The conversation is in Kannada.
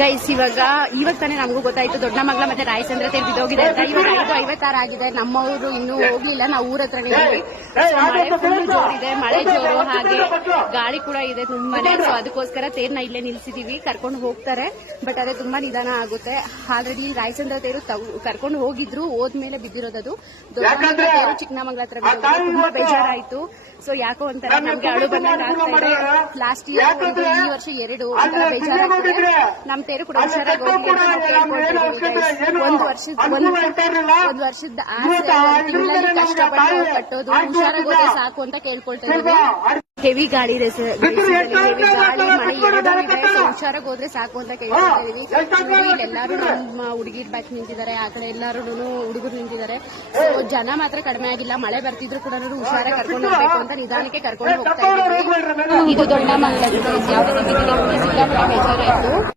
ಗೈಸ್ ಇವಾಗ ಇವಾಗ ತಾನೇ ನಮಗೂ ಗೊತ್ತಾಯ್ತು ದೊಡ್ಡ ಮಗಳ ಮತ್ತೆ ರಾಯಚಂದ್ರ ತೇರ್ ಬಿದ್ದೋಗಿದೆ ಅಂತ. ಇವಾಗ ಐದು ಐವತ್ತಾರು ಆಗಿದೆ. ನಮ್ಮವರು ಇನ್ನೂ ಹೋಗ್ಲಿಲ್ಲ. ನಾವು ಊರ ಹತ್ರ ಇದ್ದೀವಿ. ಮಳೆ ಜೋರಿದೆ ಮಳೆ ಜೋರು ಹಾಗೆ ಗಾಳಿ ಕೂಡ ಇದೆ ತುಂಬಾನೇ. ಸೊ ಅದಕ್ಕೋಸ್ಕರ ತೇರ್ನ ಇಲ್ಲೇ ನಿಲ್ಸಿದೀವಿ. ಕರ್ಕೊಂಡು ಹೋಗ್ತಾರೆ. ಬಟ್ ಅದೇ ತುಂಬಾ ನಿಧಾನ ಆಗುತ್ತೆ. ಆಲ್ರೆಡಿ ರಾಯಚಂದ್ರ ತೇರು ಕರ್ಕೊಂಡು ಹೋಗಿದ್ರು. ಹೋದ್ಮೇಲೆ ಬಿದ್ದಿರೋದು ದೊಡ್ಡ ಮಗಳ ತೇರು ಚಿಕ್ಕನಮಗಳ ಹತ್ರ ಬಿದ್ದೋಗಿದೆ. ತುಂಬಾ ಬೇಜಾರಾಯ್ತು. ಸೊ ಯಾಕೋ ಒಂಥರ ನಮ್ಗೆ ಅಳು ಬಂದಂಗ ಇದೆ. ಲಾಸ್ಟ್ ಇಯರ್ ಒಂದು ಈ ವರ್ಷ ಎರಡು ಒಂಥರ ಬೇಜಾರಾಗ್ತದೆ ನಮ್ ತೇರು ಕೂಡ ಹುಷಾರಾಗಿ ಹೋಗ್ಲಿ ಅಂತ ನಾವು. ಒಂದ್ ವರ್ಷದ ಒಂದ್ ಒಂದ್ ವರ್ಷದ ಆಸೆ ತಿಂಗಳಲ್ಲಿ ಕಷ್ಟಪಟ್ಟು ಕಟ್ಟೋದು ಹುಷಾರಾಗಿ ಹೋದ್ರೆ ಸಾಕು ಅಂತ ಕೇಳ್ಕೊಳ್ತಾ ಇದೀವಿ ಹೆವಿ ಗಾಳಿ ಇದೆ ಸರ್ ಹೆವಿ ಗಾಳಿ ಮಳೆ ಎರಡೂ ಇದೆ ಸೊ ಹುಷಾರಾಗಿ ಹೋದ್ರೆ ಸಾಕು ಅಂತ ಕೇಳ್ಕೊಳ್ತಾ ಎಲ್ಲರೂ ನಮ್ಮ ಹುಡುಗಿರ್ ಬ್ಯಾಕ್ ನಿಂತಿದ್ದಾರೆ. ಆ ಕಡೆ ಎಲ್ಲರೂ ಹುಡುಗರು ನಿಂತಿದ್ದಾರೆ. ಸೊ ಜನ ಮಾತ್ರ ಕಡಿಮೆ ಆಗಿಲ್ಲ. ಮಳೆ ಬರ್ತಿದ್ರು ಕೂಡ ಹುಷಾರಾಗಿ ಕರ್ಕೊಂಡು ಹೋಗ್ಬೇಕು ಅಂತ ನಿಧಾನಕ್ಕೆ ಕರ್ಕೊಂಡು ಹೋಗ್ತಾ ಇದ್ದಾರೆ ಇದು ದೊಡ್ಡ ಮಂಗಳೂರು. ಯಾವ ರೀತಿ ಬೇಜಾರಾಯ್ತು.